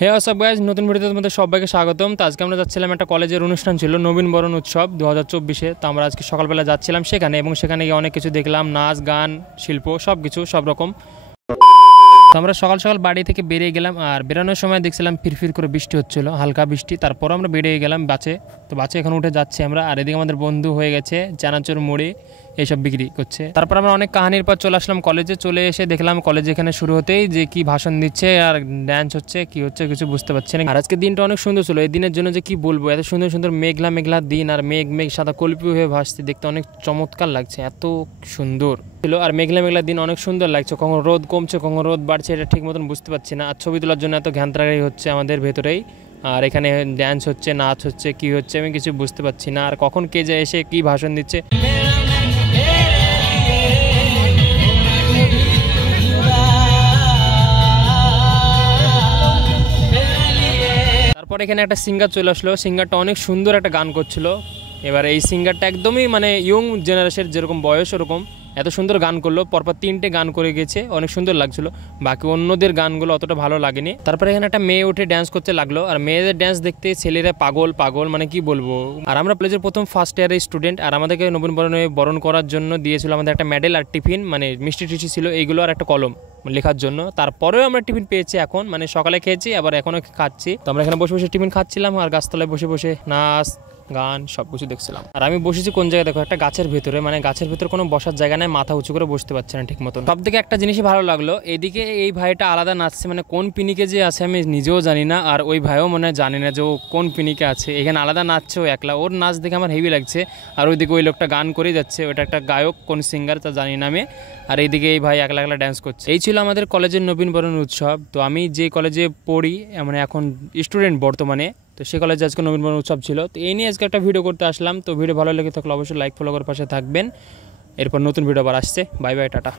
হে সব গাইজ, নতুন ভিডিওতে তোমাদের সবাইকে স্বাগতম। তো আজকে আমরা যাচ্ছিলাম একটা কলেজের অনুষ্ঠান ছিল, নবীন বরণ উৎসব 2024-এ। তো আমরা আজকে সকালবেলা যাচ্ছিলাম সেখানে, এবং সেখানে গিয়ে অনেক কিছু দেখলাম, নাচ গান শিল্প সব কিছু সব রকম। তো আমরা সকাল সকাল বাড়ি থেকে বেরিয়ে গেলাম, আর বেরোনোর সময় দেখছিলাম ফিরফির করে বৃষ্টি হচ্ছিল, হালকা বৃষ্টি। তারপর আমরা বেরিয়ে গেলাম বাসে। তো বাসে এখন উঠে যাচ্ছি আমরা, আর এদিকে আমাদের বন্ধু হয়ে গেছে চানাচুর মুড়ি এইসব বিক্রি করছে। তারপর আমরা অনেক কাহিনীর পর চলে আসলাম কলেজে। চলে এসে দেখলাম কলেজে এখানে শুরু হতেই যে কি ভাষণ দিচ্ছে আর ড্যান্স হচ্ছে, কি হচ্ছে কিছু বুঝতে পারছি না। আর আজকে দিনটা অনেক সুন্দর ছিল। এই দিনের জন্য যে কি বলবো, এত সুন্দর সুন্দর মেঘলা মেঘলা দিন, আর মেঘ মেঘ সাদা কল্পি হয়ে ভাসছে, দেখতে অনেক চমৎকার লাগছে, এত সুন্দর ছিল। আর মেঘলা মেঘলা দিন অনেক সুন্দর লাগছে, কখন রোদ কমছে কখন রোদ বাড়ছে, এটা ঠিক মতন বুঝতে পারছি না। আর ছবি তোলার জন্য এত ঘ্যান্তরাগাড়ি হচ্ছে আমাদের ভেতরেই, আর এখানে ড্যান্স হচ্ছে, নাচ হচ্ছে, কি হচ্ছে আমি কিছু বুঝতে পারছি না। আর কখন কে যে এসে কি ভাষণ দিচ্ছে। তারপর এখানে একটা সিঙ্গার চলে আসলো, সিঙ্গারটা অনেক সুন্দর একটা গান করছিল। এবার এই সিঙ্গারটা একদমই মানে ইয়ং জেনারেশনের যেরকম বয়স ওরকম এত সুন্দর গান করলো, পরপর 3টে গান করে গেছে, অনেক সুন্দর লাগছিল। বাকি অন্যদের গানগুলো অতটা ভালো লাগেনি। তারপরে এখানে একটা মেয়ে উঠে ড্যান্স করতে লাগলো, আর মেয়েদের ড্যান্স দেখতে ছেলেরা পাগল পাগল, মানে কি বলবো। আর আমরা কলেজের প্রথম ফার্স্ট ইয়ারের স্টুডেন্ট, আর আমাদেরকে নবীন বরণ করার জন্য দিয়েছিল আমাদের একটা মেডেল আর টিফিন, মানে মিষ্টি টিষ্টি ছিল এইগুলো, আর একটা কলম লেখার জন্য। তারপরেও আমরা টিফিন পেয়েছি এখন, মানে সকালে খেয়েছি আবার এখনও খাচ্ছি। তো আমরা এখানে বসে বসে টিফিন খাচ্ছিলাম, আর গাছতলায় বসে বসে নাচ গান সব কিছু দেখছিলাম। আর আমি বসেছি কোন জায়গায় দেখো, একটা গাছের ভেতরে, মানে গাছের ভেতরে কোনো বসার জায়গা নেই, মাথা উঁচু করে বসতে পারছে না ঠিক মতন। সব থেকে একটা জিনিসই ভালো লাগলো, এদিকে এই ভাইটা আলাদা নাচছে, মানে কোন পিনিকে যে আছে আমি নিজেও জানি না, আর ওই ভাইও মনে জানি না যে ও কোন পিনিকে আছে, এখানে আলাদা নাচছে ও একলা। ওর নাচ দেখে আমার হেভি লাগছে। আর ওইদিকে ওই লোকটা গান করে যাচ্ছে, ওটা একটা গায়ক, কোন সিঙ্গার তা জানি না আমি। আর এইদিকে এই ভাই একলা একলা ড্যান্স করছে। এই ছিল আমাদের কলেজের নবীন বরণ উৎসব। তো আমি যে কলেজে পড়ি, মানে এখন স্টুডেন্ট বর্তমানে, তো সে কলেজে আজকে নবীন বরণ উৎসব ছিল। তো এই নিয়ে আজকে একটা ভিডিও করতে আসলাম। তো ভিডিও ভালো লেগে থাকলে অবশ্যই লাইক ফলো করে পাশে থাকবেন। এরপর নতুন ভিডিও আবার আসছে। Bye bye, tata.